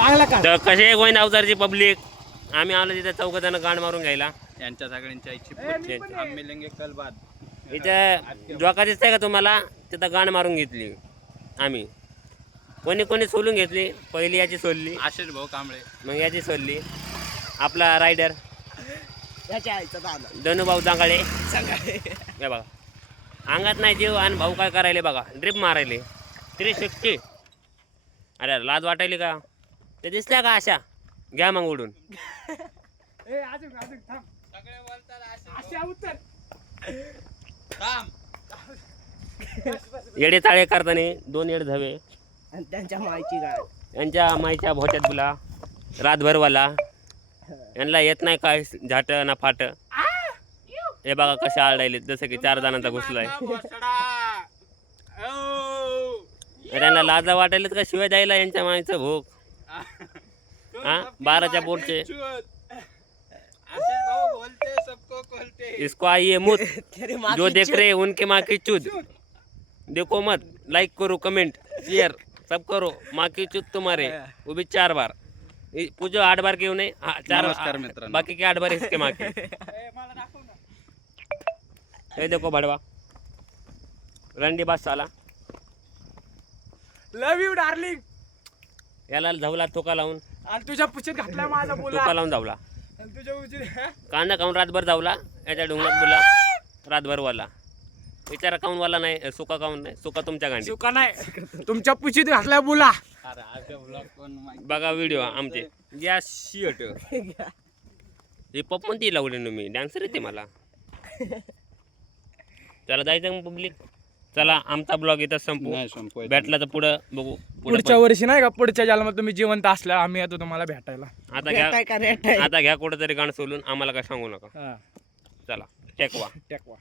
चांगला का तर कसे गोविंद अवतारची पब्लिक आम्ही आलो तिथे चौघजण गाण मारून घ्यायला. यांच्या सगळ्यांच्या इच्छी हम मिलेंगे कल बाद. इथं डोका दिसतंय का तुम्हाला, तिथं गाण मारून घेतली आम्ही. कोणी कोणी सोलून घेतली, पहिली याची सोलली, आशिष भाऊ कांबळे, मग याची सोलली. आपला रायडर याच्या आईचा दादा धनुभाऊ जांगाळे हे बघा, अंगात नाही जीव आणि भाऊ काय करायले बघा, ड्रिप मारायले 360. अरे लाज वाटायली का, ते दिसल्या का अशा, घ्या मग उडून. अजून थांब. सगळे बोलतात अशा उत्तर थांब. येडे ताळे करताना 2 येड धवे आणि त्यांच्या मायची गाड. यांच्या माईच्या भोट्यात बुला रातभरवाला, यांना येत नाही काय झाट ना फाट. हे बघा कसे आळडायले, जसं की 4 जणांचा घुसलाय. त्यांना लाजा वाटायलेत का शिवाय द्यायला यांच्या माईचं भोग. हा 12च्या बोटचे आशिष भाऊ बोलते सबको खोलते. इसको आइए मुत तेरे माँ जो की देख रहे उनके माँ की चूत देखो मत, लाइक करो कमेंट शेयर सब करो, माँ की चूत तुम्हारे वो भी 4 बार. पूजो 8 बार क्यों नहीं, 4 नमस्कार मित्रांनो. बाकी के 8 बार इसके माँ के. हे देखो भडवा रंडी बास साला, लव यू डार्लिंग. याला धावला टोका लावून, आणि तुझ्या पुशीत घातला माझा बोला. टोका लावून धावला. आणि तुझ्या उजवी कांदा खाऊन रातभर धावला, याच्या डोंगरात बोला रातभर वाला. विचारा काऊन वाला नाही, सुका काऊन नाही, सुका तुमच्या गांडी. चुका नाही, तुमच्या पुशीत घातला बोला. अरे असे ब्लॉग कोण माहिती. बघा व्हिडिओ आमचे या शिट. हे पप्पन ती लावले ना मी, डान्सर येते मला. चला जायचं मग पब्लिक. चला आमचा ब्लॉग इथं संपू. नाही संपवायचं. भेटला तर पुढं बघू. पुढच्या वर्षी नाही का, पुढच्या जन्मात तुम्ही जिवंत असल्या आम्ही येतो तुम्हाला भेटायला. आता घ्या, आता घ्या कुठं तरी गाणं सोलून, आम्हाला काय सांगू नका. चला टेकवा. टेकवा.